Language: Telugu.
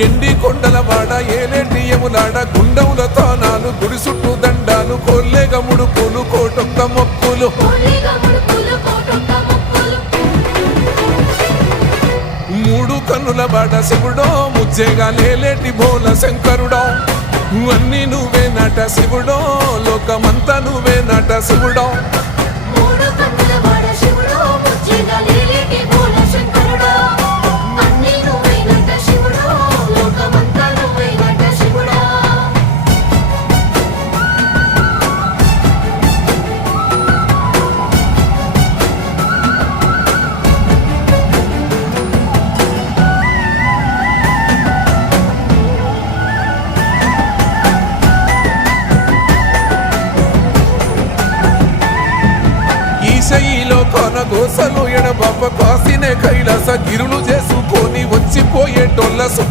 ఎండి కొండల వాడ ఏలేటి యములాడ గుండముల తానాలు గుడి చుట్టూ దండాలు కొల్లేగ ముడుపులు కోటొక్క మొక్కులు మూడు కన్నుల బాట శివుడో ముజ్జేగా లేలేటి బోల శంకరుడో అన్నీ నువ్వే నట శివుడో లోకమంతా నువ్వే నట శివుడో ఈశయిలో కొనగోసలు ఎడబాప కాసినే కైలాస గిరులు చేసుకొని వచ్చిపోయేటోళ్ళ